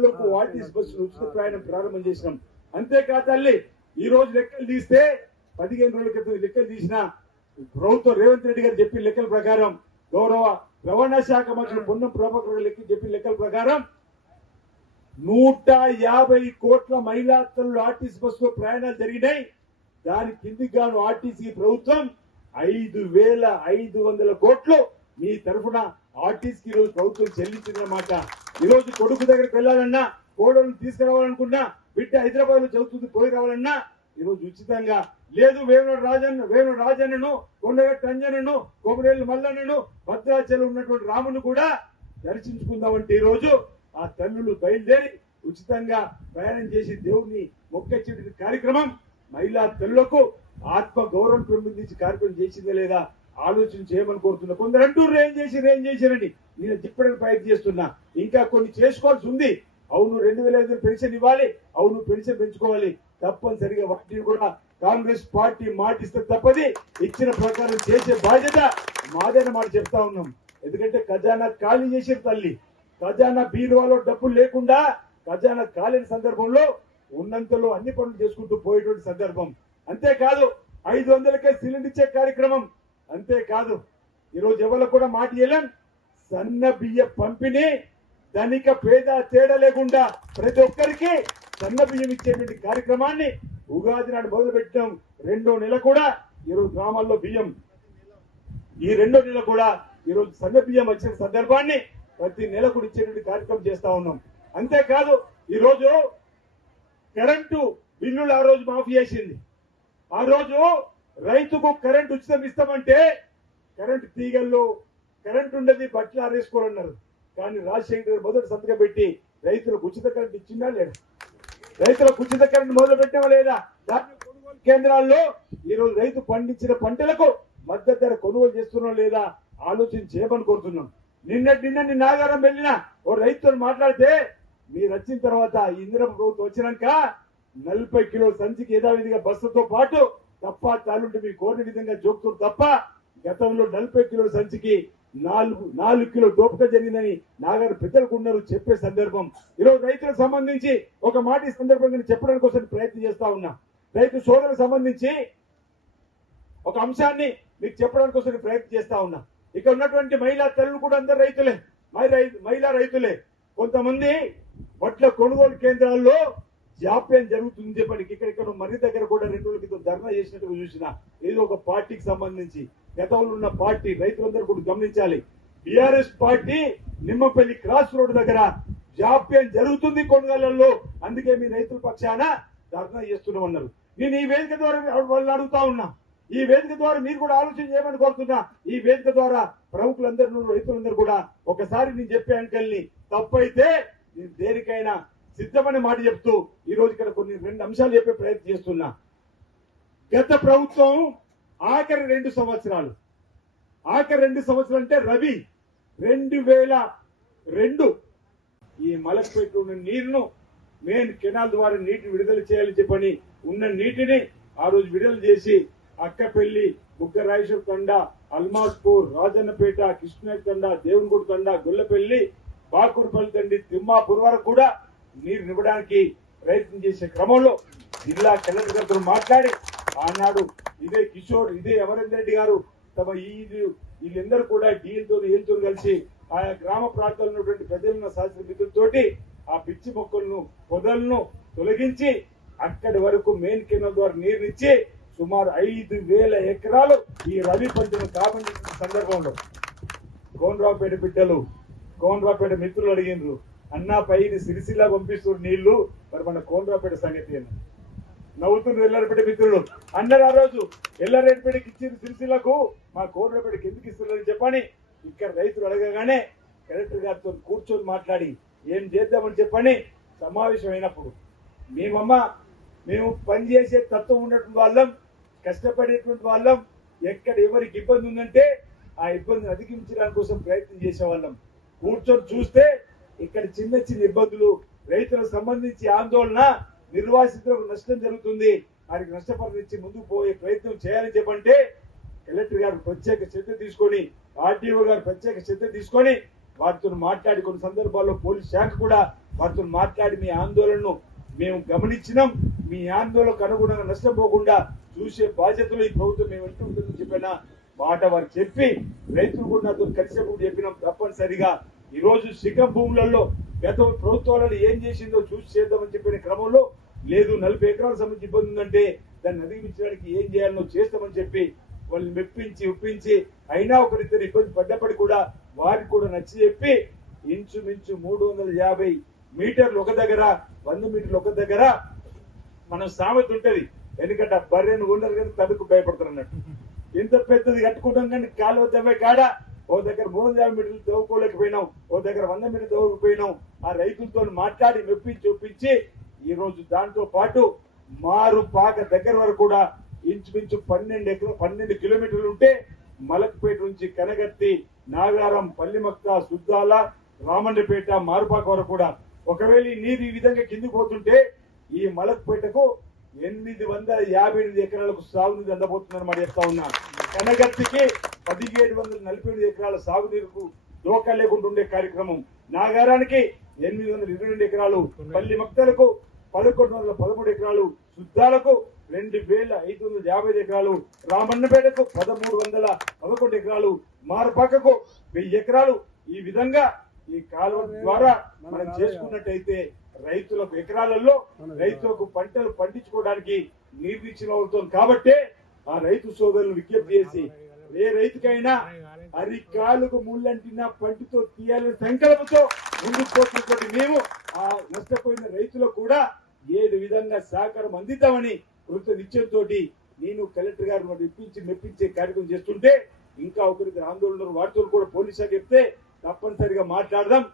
తల్లులకు ఆర్టీసీ బస్సులు ఉచిత ప్రయాణం ప్రారంభం చేసినాం. అంతేకాదు తల్లి, ఈ రోజు లెక్కలు తీస్తే 15 రోజుల క్రితం లెక్కలు తీసిన ప్రభుత్వం రేవంత్ రెడ్డి గారు చెప్పిన లెక్కల ప్రకారం, గౌరవ రవాణా శాఖ మంత్రులు పొన్నం ప్రభాకర్ చెప్పిన లెక్కల ప్రకారం 150 కోట్ల మహిళా తల్లులు ఆర్టీసీ బస్సులో ప్రయాణాలు జరిగినాయి. దాని కిందికి గాను ఆర్టీసీ ప్రభుత్వం 5,500 కోట్లు మీ తరఫున ఆర్టీసీకి ఈరోజు ప్రభుత్వం చెల్లించిందన్నమాట. ఈరోజు కొడుకు దగ్గరికి వెళ్ళాలన్నా, కోడలను తీసుకురావాలనుకున్నా, బిడ్డ హైదరాబాద్ లో చదువుతుంది పోయి రావాలన్నా ఈరోజు ఉచితంగా లేదు. వేణు రాజన్నను, కొండగట్టు అంజనను, కొమరేళ్ల మల్లన్నను, భద్రాచలం ఉన్నటువంటి రామును కూడా దర్శించుకుందామంటే ఈ రోజు ఆ తల్లులు బయలుదేరి ఉచితంగా ప్రయాణం చేసి దేవుణ్ణి మొక్కెచ్చేటువంటి కార్యక్రమం మహిళా తల్లులకు ఆత్మ గౌరవం పెంపొందించి కార్యక్రమం చేసిందే లేదా ఆలోచన చేయమని కోరుతున్నా. కొందరు అంటూ ఏం చేశారని నేను చెప్పడానికి ప్రయత్నం చేస్తున్నా. ఇంకా కొన్ని చేసుకోవాల్సి ఉంది. అవును 2005 పెన్షన్ ఇవ్వాలి, అవును పెన్షన్ పెంచుకోవాలి, తప్పనిసరిగా వాటిని కూడా కాంగ్రెస్ పార్టీ మాటిస్తే తప్పది, ఇచ్చిన ప్రకారం చేసే బాధ్యత మాదైన మాట చెప్తా ఉన్నాం. ఎందుకంటే ఖజానా ఖాళీ చేసిన తల్లి, ఖజానా బీరువాలో డబ్బులు లేకుండా ఖజానా ఖాళీ సందర్భంలో ఉన్నంతలో అన్ని పనులు చేసుకుంటూ పోయేటువంటి సందర్భం. అంతేకాదు 500కే సిలిండర్ ఇచ్చే కార్యక్రమం. అంతేకాదు ఈరోజు ఎవరికి కూడా మాట ఇవ్వలేం. సన్న బియ్య పంపిణీ ధనిక పేద తేడా లేకుండా ప్రతి ఒక్కరికి సన్న బియ్యం ఇచ్చేటువంటి కార్యక్రమాన్ని ఉగాది నాడు మొదలు పెట్టాం. 2వ నెల కూడా ఈరోజు గ్రామాల్లో బియ్యం, ఈ 2వ నెల కూడా ఈరోజు సన్న బియ్యం వచ్చిన సందర్భాన్ని ప్రతి నెల కూడా ఇచ్చేటువంటి కార్యక్రమం చేస్తా ఉన్నాం. అంతేకాదు ఈరోజు కరెంటు బిల్లులు ఆ రోజు మాఫీ చేసింది. ఆ రోజు రైతుకు కరెంటు ఉచితం ఇస్తామంటే కరెంటు తీగల్లో కరెంటు ఉండదు, బట్టలు ఆరేసుకోవాలన్నారు. కానీ రాజశేఖర్ గారు మొదటి సంతకం పెట్టి రైతులకు ఉచిత కరెంట్ ఇచ్చిందా లేదా? రైతులకు ఉచిత కరెంట్ మొదలు పెట్టామా లేదా? దాని కొనుగోలు కేంద్రాల్లో ఈరోజు రైతు పండించిన పంటలకు మద్దతు ధర కొనుగోలు చేస్తున్నాం లేదా ఆలోచన చేయమని కోరుతున్నాం. నిన్న నాగారం వెళ్ళిన ఓ రైతుతో మాట్లాడితే మీరు వచ్చిన తర్వాత ఇందిరమ్మ ప్రభుత్వం వచ్చినాక 40 కిలోల సంచికి యథావిధిగా బస్సుతో పాటు తప్ప తాలుంటే మీ కోరిన విధంగా జోకుతారు తప్ప గతంలో 40 కిలోల సంచికి 4 కిలో దోపిక జరిగిందని నాగారు పెద్దలకు ఉన్నారు చెప్పే సందర్భం. ఈరోజు రైతులకు సంబంధించి ఒక మాట ఈ సందర్భంగా చెప్పడానికి కోసం ప్రయత్నం చేస్తా ఉన్నా. రైతు సోదరులకు సంబంధించి ఒక అంశాన్ని మీకు చెప్పడానికి కోసం ప్రయత్నం చేస్తా ఉన్నా. ఇక్కడ ఉన్నటువంటి మహిళా తల్లులు కూడా అందరు రైతులే, మహిళా రైతులే. కొంతమంది వడ్ల కొనుగోలు కేంద్రాల్లో జాప్యం జరుగుతుంది చెప్పడానికి ఇక్కడిక్కడ మరి దగ్గర కూడా 2 రోజుల క్రితం ధర్నా చేసినట్టుగా చూసిన ఏదో ఒక పార్టీకి సంబంధించి గతంలో ఉన్న పార్టీ రైతులందరూ కూడా గమనించాలి. BRS party Nimmapalli cross road దగ్గర జాప్యం జరుగుతుంది కొనుగోళ్లలో, అందుకే మీ రైతుల పక్షాన ధర్నా చేస్తున్నామన్నారు. నేను ఈ వేదిక ద్వారా వాళ్ళని అడుగుతా ఉన్నా, ఈ వేదిక ద్వారా మీరు కూడా ఆలోచన చేయమని కోరుతున్నా. ఈ వేదిక ద్వారా ప్రముఖులందరూ రైతులందరూ కూడా ఒకసారి నేను చెప్పే అంకెల్ని తప్పైతే నేను దేనికైనా సిద్ధమనే మాట చెప్తూ ఈ రోజు ఇక్కడ కొన్ని 2 అంశాలు చెప్పే ప్రయత్నం చేస్తున్నా. గత ప్రభుత్వం ఆఖరి 2 సంవత్సరాలు అంటే రవి 2002 ఈ మలక్పేట ఉన్న నీరును మెయిన్ కెనాల్ ద్వారా నీటిని విడుదల చేయాలని చెప్పని ఉన్న నీటిని ఆ రోజు విడుదల చేసి అక్కపల్లి, బుగ్గరాయేశ్వర తండ, అల్మాస్పూర్, రాజన్నపేట, కృష్ణాయర్ తండ, దేవునిగుడి తండ, గొల్లపల్లి, బాకూర్పల్లి తండి, తిమ్మాపూర్ వరకు కూడా నీరు నివ్వడానికి ప్రయత్నం చేసే క్రమంలో జిల్లా కలెక్టర్ గారితో మాట్లాడి ఆనాడు ఇదే కిషోర్, ఇదే అమరేందర్ రెడ్డి గారు తమ వీళ్ళందరూ కూడా డీలతో కలిసి ఆయా గ్రామ ప్రాంతాల్లో ఉన్నటువంటి ప్రజలను శాస్త్ర మిత్రులతోటి ఆ పిచ్చి మొక్కలను పొదలను తొలగించి అక్కడి వరకు మెయిన్ కెనాల్ ద్వారా నీరునిచ్చి సుమారు 5,000 ఎకరాలు ఈ రవి పంటను కాపాడిన సందర్భంలో కోనరావుపేట బిడ్డలు, కోనరావుపేట మిత్రులు అడిగినారు, అన్నా పైని సిరిసిల్ల పంపిస్తున్న నీళ్లు, మరి మన కోనరావుపేట సంగతి అని నవ్వుతున్నారు ఎల్లారెడ్డి మిత్రులు. అన్నారు ఆ రోజు ఎల్లారెడ్డిపేటకి ఇచ్చిన సిరిసిల్లకు మా కోనరావుపేటకి ఎందుకు ఇస్తున్నారని చెప్పని ఇక్కడ రైతులు అడగగానే కలెక్టర్ గారితో కూర్చొని మాట్లాడి ఏం చేద్దామని చెప్పని సమావేశం అయినప్పుడు మేము పనిచేసే తత్వం ఉన్నటువంటి వాళ్ళం, కష్టపడేటువంటి వాళ్ళం, ఎక్కడ ఎవరికి ఇబ్బంది ఉందంటే ఆ ఇబ్బందిని అధిగమించడానికి కోసం ప్రయత్నం చేసేవాళ్ళం. కూర్చొని చూస్తే ఇక్కడ చిన్న ఇబ్బందులు, రైతులకు సంబంధించి ఆందోళన, నిర్వాసితులకు నష్టం జరుగుతుంది, వారికి నష్టపరిచి ముందుకు పోయే ప్రయత్నం చేయాలని చెప్పంటే కలెక్టర్ గారు ప్రత్యేక శ్రద్ధ తీసుకొని, ఆర్టీఓ గారు ప్రత్యేక శ్రద్ధ తీసుకొని వారితో మాట్లాడి కొన్ని సందర్భాల్లో పోలీస్ శాఖ కూడా వారితో మాట్లాడి మీ ఆందోళనను మేము గమనించినాం, మీ ఆందోళనకు అనుగుణంగా నష్టపోకుండా చూసే బాధ్యతలు ఈ ప్రభుత్వం మేము వెంట ఉంటుందని చెప్పిన మాట వారు చెప్పి రైతులు కూడా నాతో కలిసినప్పుడు చెప్పినాం. తప్పనిసరిగా ఈ రోజు శిఖం భూములలో గత ప్రభుత్వాలను ఏం చేసిందో చూసి చేద్దామని చెప్పిన క్రమంలో లేదు 40 ఎకరాలకు సంబంధించి ఇబ్బంది ఉందంటే దాన్ని అధిగమించడానికి ఏం చేయాలనో చేస్తామని చెప్పి వాళ్ళని మెప్పించి ఒప్పించి అయినా ఒకరిద్దరు ఇబ్బంది పడ్డప్పటికీ కూడా వారికి కూడా నచ్చి చెప్పి ఇంచుమించు 350 మీటర్లు ఒక దగ్గర 100 మీటర్లు ఒక దగ్గర మనం సామెత ఉంటది. ఎందుకంటే ఆ బర్రెను ఉండరు కానీ తదుకు భయపడతారు అన్నట్టు. ఇంత పెద్దది కట్టుకుంటాం కానీ కాలువ దవ్వే కాడ ఓ దగ్గర 350 మీటర్లు దవ్వుకోలేకపోయినాం, ఓ దగ్గర 100 మీటర్లు దవ్వకపోయినాం. ఆ రైతులతో మాట్లాడి మెప్పించి ఒప్పించి ఈ రోజు దాంతో పాటు మారు పాక దగ్గర వరకు కూడా ఇంచుమించు 12 కిలోమీటర్లు ఉంటే మలక్పేట నుంచి కనగత్తి, నాగారం, పల్లిమక్క, సుద్దాల, రామన్నపేట, మారుపాక వరకు కూడా ఒకవేళ ఈ నీరు ఈ విధంగా కిందికి పోతుంటే ఈ మలక్పేటకు 858 ఎకరాలకు సాగునీరు అందబోతుందని చెప్తా ఉన్నా. కనగత్తికి 1748 ఎకరాల సాగునీరుకు దోకా లేకుండా ఉండే కార్యక్రమం, నాగారానికి 822 ఎకరాలు, పల్లి మక్తలకు 1113 ఎకరాలు, శుద్ధాలకు 2555 ఎకరాలు, రామన్నపేటకు 1311 ఎకరాలు, మారుపాకకు 1000 ఎకరాలు. ఈ విధంగా ఈ కాలువ ద్వారా మనం చేసుకున్నట్టయితే రైతులకు ఎకరాలలో రైతులకు పంటలు పండించుకోవడానికి నీరు ఇచ్చిన అవుతుంది. కాబట్టి ఆ రైతు సోదరులు విజ్ఞప్తి చేసి ఏ రైతుకైనా అరికాలుకు ముళ్ళంటిన పంటితో తీయాలని సంకల్పంతో ముందుకు పోతున్నటువంటి మేము ఆ నష్టపోయిన రైతులకు కూడా ఏది విధంగా సహకారం అందిద్దామని కృత నిశ్చయంతో నేను కలెక్టర్ గారు మెప్పించే కార్యక్రమం చేస్తుంటే ఇంకా ఒకరికి ఆందోళన వాటితో కూడా పోలీసులు చెప్తే తప్పనిసరిగా మాట్లాడదాం.